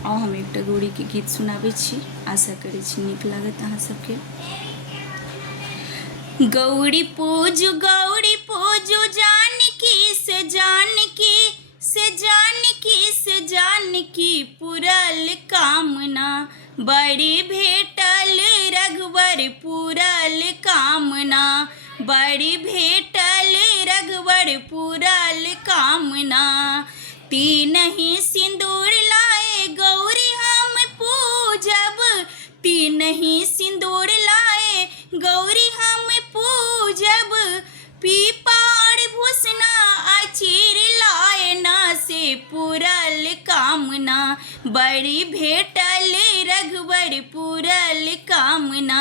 और हम एक गौड़ी के गीत सुनाबे छी। आशा करे छी नीक लागत अहाँ सबके। गौड़ी पूजू जानकी से जानकी से जानकी से जानकी पुरल कामना, बड़ी भेटल रघुवर पुरल कामना, बड़ी भेटल रघुवर पुरल कामना। तीन ही सिंदूर लाए गौरी हम पूजब, तीन ही सिंदूर लाए गौरी हम पूजब, पीपार भूषणा अचीर लाए ना से पुरल कामना, बड़ी भेटल रघुवर पुरल कामना,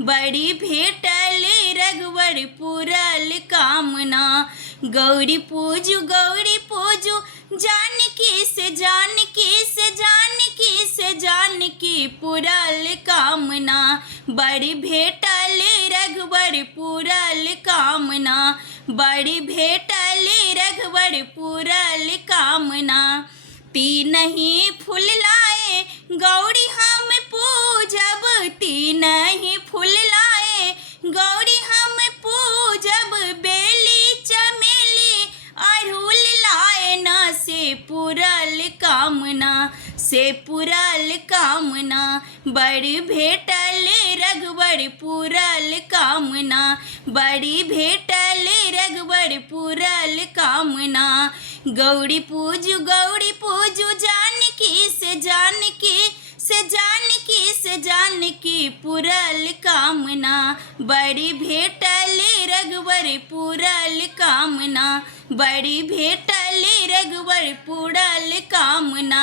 बड़ी भेटल रघुवर पुरल कामना। गौरी पूजू जानकी से जानकी से जानकी से जानकी पुरल कामना, बड़ी भेटल रघुवर पुरल कामना, बड़ी भेटल रघुवर पुरल कामना। तीन ही फूल लाए गौरी हम पूजब, तीन ही फूल लाए गौरी हम पूजब, बेली चमेली अड़हुल लाए ना से पुरल कामना, से पुरल कामना, बड़ी भेटल रघुवर पुरल कामना, बड़ी भेटल रघुवर पुरल कामना। गौरी पूजू जानकी से जानकी से जानकी से जानकी पुरल कामना, बड़ी भेटल रघुवर पुरल कामना, बड़ी भेटल रघुवर पुरल कामना।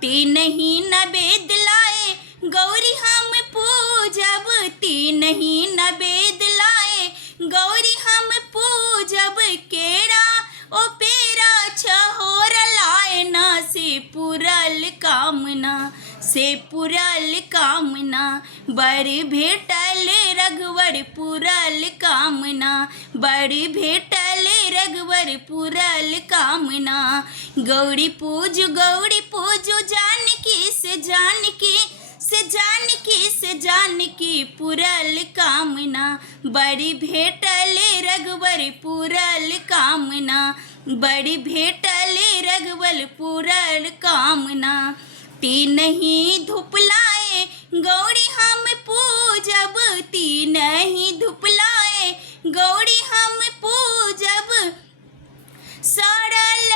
तीन ही नवेद लाए गौरी हम पूजब, तीन ही नवेद लाए गौरी हम पूजब, केरा ओ पेरा छहोर लाए ना से पुरल कामना, से पुरल कामना, बड़ी भेटल रघुवर पुरल कामना, बड़ी भेटल रघुवर पुरल कामना। गौरी पूजू जानकी से जानकी से जानकी से जानकी पुरल कामना, बड़ी भेटल रघुवर पुरल कामना, बड़ी भेटल रघुवर पुरल कामना। तीन ही धूप लाए गौरी हम पूजब, तीन ही धूप लाए गौरी हम पूजब, सरल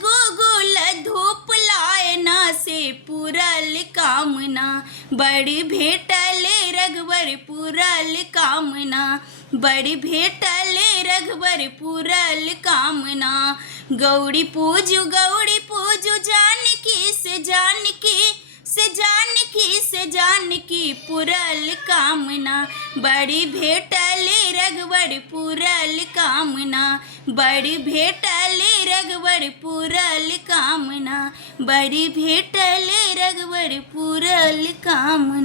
गुगुल धूप लाए ना से पुरल कामना, बड़ी भेटल रघुवर पुरल कामना, बड़ी भेटल रघुवर पुरल कामना। गौरी पूजू जानकी से जानकी से जानकी से जानकी पुरल कामना, बड़ी भेटल रघुवर पुरल कामना, बड़ी भेटल रघुवर पुरल कामना, बड़ी भेटल रघुवर पुरल कामना।